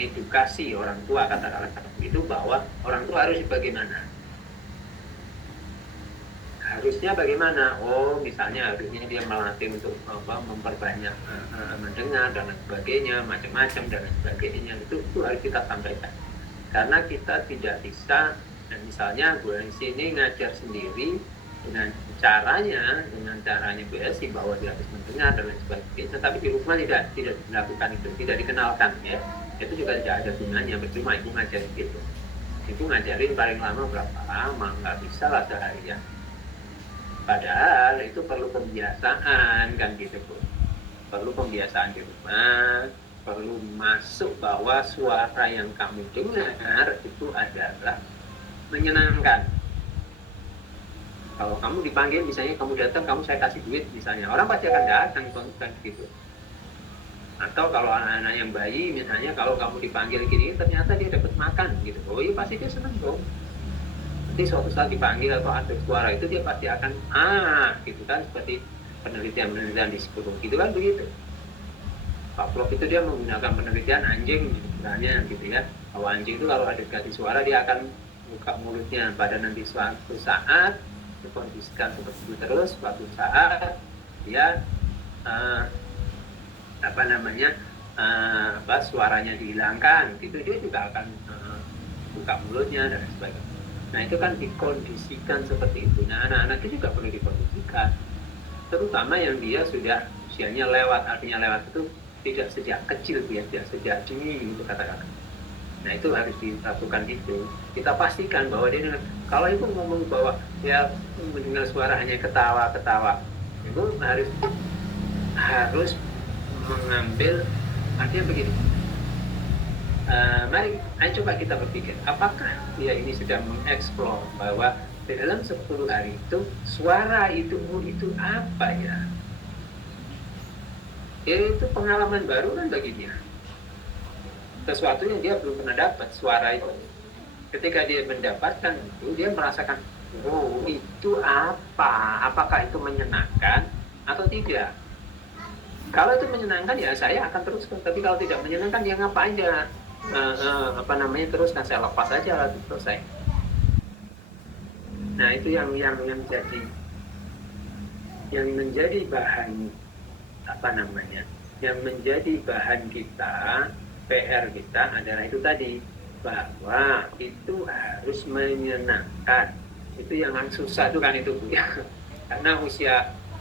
mengedukasi orang tua, katakanlah itu, bahwa orang tua harus bagaimana. Harusnya bagaimana? Oh, misalnya harusnya dia melatih untuk memperbanyak mendengar dan lain sebagainya, macam-macam dan lain sebagainya. Itu harus kita sampaikan. Karena kita tidak bisa, misalnya Bu Nancy ini ngajar sendiri dengan caranya BSI bahwa dia harus mendengar dan lain sebagainya, tapi di rumah tidak dilakukan itu, tidak dikenalkan ya. Itu juga tidak ada gunanya, percuma ibu ngajarin gitu. Ibu ngajarin paling lama berapa lama, nggak bisa lah seharian. Padahal itu perlu pembiasaan kan gitu Bu. Perlu pembiasaan di rumah, perlu masuk bahwa suara yang kamu dengar itu adalah menyenangkan. Kalau kamu dipanggil, misalnya kamu datang, kamu saya kasih duit misalnya, orang pasti akan datang kan gitu. Atau kalau anak-anak yang bayi misalnya, kalau kamu dipanggil gini, ternyata dia dapat makan gitu, oh iya pasti dia senang dong. Nanti suatu saat dipanggil atau ada suara itu, dia pasti akan gitu kan, seperti penelitian di psikologi itu kan begitu. Pavlov itu dia menggunakan penelitian anjing misalnya gitu ya, bahwa anjing itu kalau ada dikasih suara dia akan buka mulutnya, pada nanti suatu saat dikondisikan seperti itu terus, suatu saat dia suaranya dihilangkan gitu, dia juga akan buka mulutnya dan sebagainya. Nah itu kan dikondisikan seperti itu. Nah anak-anak itu juga perlu dikondisikan, terutama yang dia sudah usianya lewat. Artinya lewat itu tidak sejak kecil ya, tidak sejak dini gitu katakan. Nah itu harus dilakukan itu. Kita pastikan bahwa dia dengar. Kalau ibu ngomong bahwa ya mendengar suara hanya ketawa-ketawa, ibu harus mengambil, artinya begini. Mari, ayo coba kita berpikir, apakah dia ini sedang mengeksplor bahwa dalam 10 hari itu suara itu apa ya? Itu pengalaman baru kan bagi dia. Sesuatu yang dia belum pernah dapat, suara itu. Ketika dia mendapatkan itu, dia merasakan, oh itu apa? Apakah itu menyenangkan atau tidak? Kalau itu menyenangkan ya saya akan teruskan, tapi kalau tidak menyenangkan ya ngapain aja? Teruskan, saya lepas aja selesai. Nah itu yang menjadi bahan yang menjadi bahan kita, PR kita adalah itu tadi, bahwa itu harus menyenangkan. Itu yang susah itu kan itu Bu ya. Karena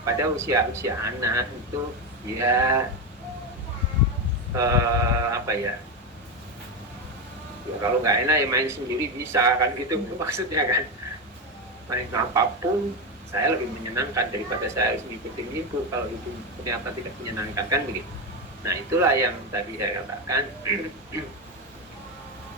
pada usia anak itu ya kalau nggak enak ya main sendiri bisa kan gitu maksudnya kan. Main apapun saya lebih menyenangkan daripada saya harus ngikutin ibu kalau ibu ternyata tidak menyenangkan kan begitu. Nah itulah yang tadi saya katakan.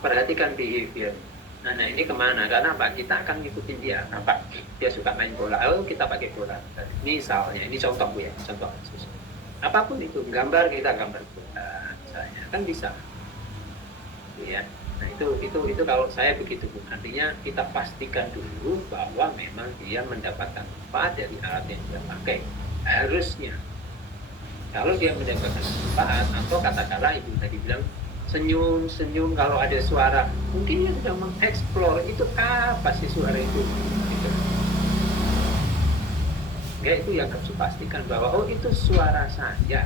Perhatikan behavior. Nah ini kemana? Karena apa? Kita akan ngikutin dia. Apa? Dia suka main bola, kita pakai bola. Misalnya, ini contoh Bu ya, contoh kasus. Apapun itu, gambar kita gambar bola, misalnya kan bisa. Ya. Nah itu kalau saya begitu Bu. Artinya kita pastikan dulu bahwa memang dia mendapatkan manfaat dari alat yang dia pakai. Harusnya. Kalau dia mendapatkan manfaat, atau katakanlah ibu tadi bilang senyum kalau ada suara, mungkin dia sedang mengeksplor itu apa sih suara itu gitu. Ya itu yang harus dipastikan bahwa oh itu suara saya.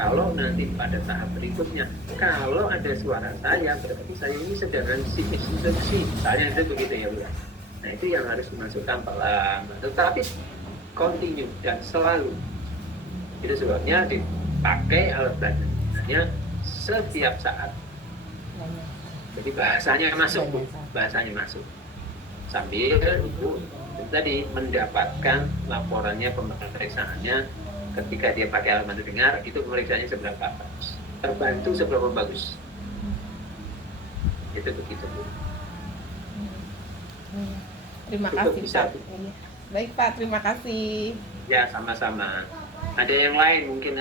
Kalau nanti pada tahap berikutnya, kalau ada suara saya, berarti saya ini sedang instruksi, misalnya itu begitu ya Bu. Nah itu yang harus dimasukkan pelan, tetapi continue dan selalu. Itu sebabnya dipakai alat belajarnya setiap saat. Jadi bahasanya masuk sambil ibu tadi mendapatkan laporannya, pemeriksaannya ketika dia pakai alat bantu dengar, itu pemeriksaannya seberapa bagus, terbantu seberapa bagus. Itu begitu Bu. Terima kasih Pak. Baik Pak, terima kasih. Ya sama-sama. Ada yang lain mungkin